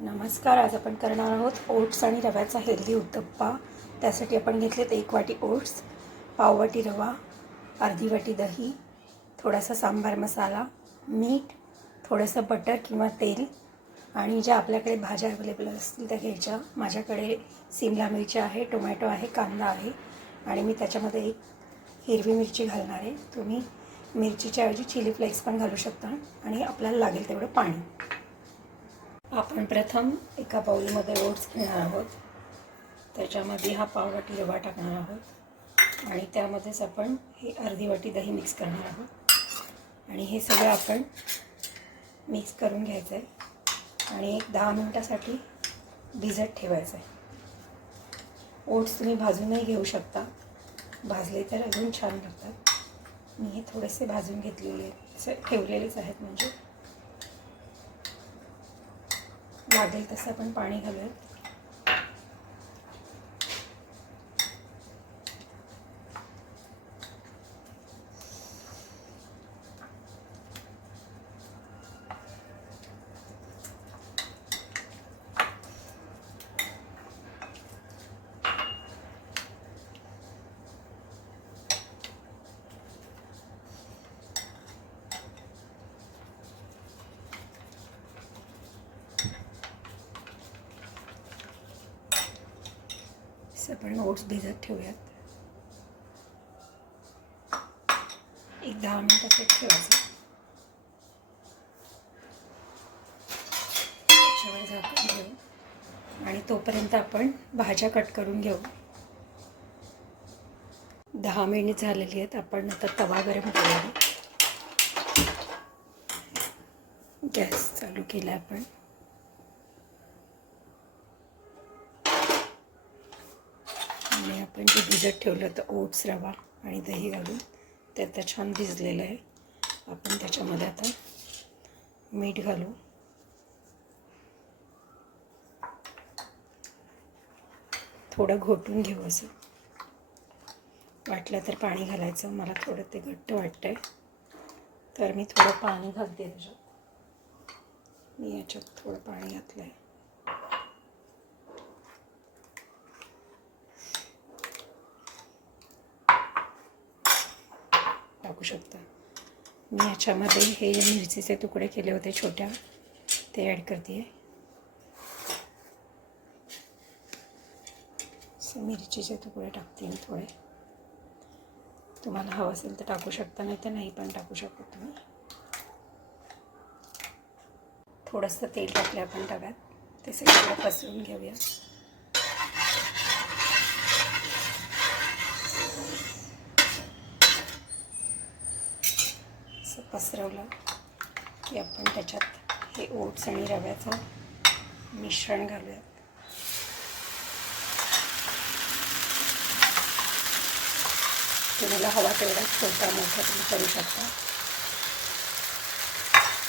नमस्कार. आज आपण करणार आहोत ओट्स आणि रव्याचा हेल्दी उत्तप्पा. त्यासाठी आपण घेतलेत 1 वाटी ओट्स, पाव वाटी रवा, अर्धी वाटी दही, थोडासा सांबार मसाला, मीठ, थोडंसं बटर किंवा तेल आणि ज्या आपल्याकडे भाज्या अवेलेबल असतील त्या घ्यायच्या. माझ्याकडे सिमला मिरची आहे, टोमॅटो आहे, कांदा आहे आणि मी त्याच्यामध्ये एक हिरवी मिरची घालणार आहे. तुम्ही मिरचीच्या ऐवजी चिली फ्लेक्स पण घालू शकता आणि आपल्याला लागेल तेवढं पाणी. आपण प्रथम एका बाउलमध्ये ओट्स घेणार आहोत. त्याच्यामध्ये हा पाव वाटी रवा टाकणार आहोत आणि त्यामध्येच आपण ही अर्धी वाटी दही मिक्स करणार आहोत आणि हे सगळं आपण मिक्स करून घ्यायचं आहे आणि एक 10 मिनिटासाठी भिजत ठेवायचं आहे. ओट्स तुम्ही भाजूनही घेऊ शकता, भाजले तर अजून छान लागतात. मी हे थोडेसे भाजून ठेवलेलेच आहेत. म्हणजे लागेल तसं आपण पाणी घालूयात. आपण ओट्स भिजत ठेवूयात. एक 10 मिनिटासाठी ठेवायचं. त्याच्यावर झाकून घेऊ आणि तोपर्यंत आपण भाज्या कट करून घेऊ. 10 मिनिट झालेली आहेत. आपण आता तवा गरम करूया. गॅस चालू केला आपण. आणि आपण जे भिजत ठेवलं होतं ओट्स, रवा आणि दही घालून ते आता छान भिजलेलं आहे. आपण त्याच्यामध्ये आता मीठ घालू. थोडं घोटून घेऊ. असं वाटलं तर पाणी घालायचं. मला थोडं ते घट्ट वाटतंय तर मी थोडं पाणी घालते त्याच्यात. मी याच्यात थोडं पाणी घातलं आहे. टाकू शकता. मी याच्यामध्ये हे मिरचीचे तुकडे केले होते छोट्या, ते ॲड करते. मिरचीचे तुकडे टाकते मी थोडे. तुम्हाला हवं असेल तर टाकू शकता, नाही तर नाही पण टाकू शकता तुम्ही. थोडंसं तेल टाकलं आपण तव्यात. ते सगळं पसरून घेऊया. असं पसरवलं की आपण त्याच्यात हे ओट्स आणि रव्याचं मिश्रण घालूयात. तुम्हाला हवा तेवढा छोटा मोठा तुम्ही करू शकता.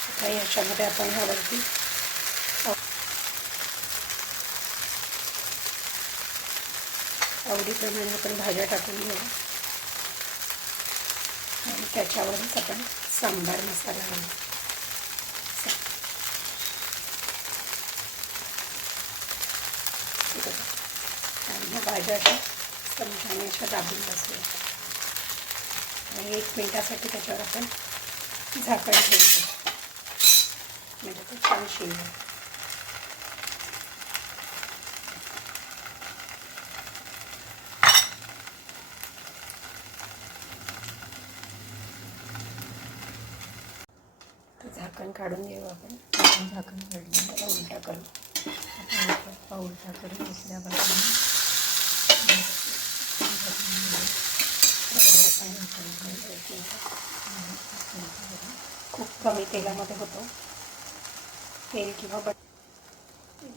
आता याच्यामध्ये आपण ह्यावरती आवडीप्रमाणे आपण भाज्या टाकून घेऊ आणि त्याच्यावरच आपण सांबार मसाला घालू. आणि ह्या भाज्या चमच्याने अशा दाबून बसूया आणि 1 मिनिटासाठी त्याच्यावर आपण झाकण ठेवू. म्हणजे ते छान शिजेल. तर झाकण काढून घेऊ आपण. झाकण काढून त्याला उलटा करू. आपण उलटा करून दुसऱ्या बाजूने खूप कमी तेलामध्ये होतो. तेल किंवा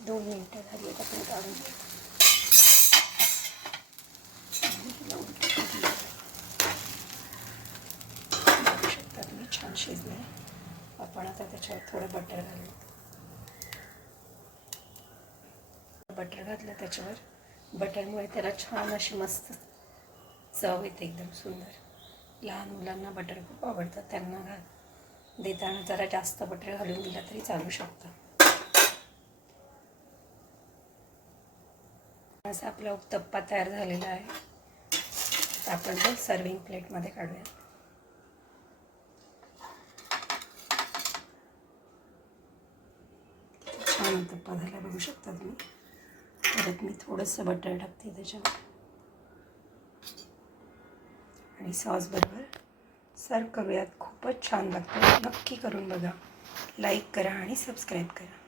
2 मिनिटं झाली आहेत. आपण काढून घेऊ शकता तुम्ही. छान शिजलं आहे. आपण आता त्याच्यावर थोडं बटर घालू. बटर घातलं त्याच्यावर. बटरमुळे त्याला छान अशी मस्त चव येते, एकदम सुंदर. लहान मुलांना बटर खूप आवडतं. त्यांना देताना जरा जास्त बटर घालून दिलं तरी चालू शकतं. असा आपला उत्तप्पा तयार झालेला आहे. तर आपण तो सर्विंग प्लेटमध्ये काढूया. छान उत्तप्पा झाला बघू शकता तुम्ही. परत मी थोडंसं बटर टाकते त्याच्यावर आणि सॉस बरोबर सर्व करूयात. खूपच छान लागतं. नक्की करून बघा. लाईक करा आणि सबस्क्राईब करा.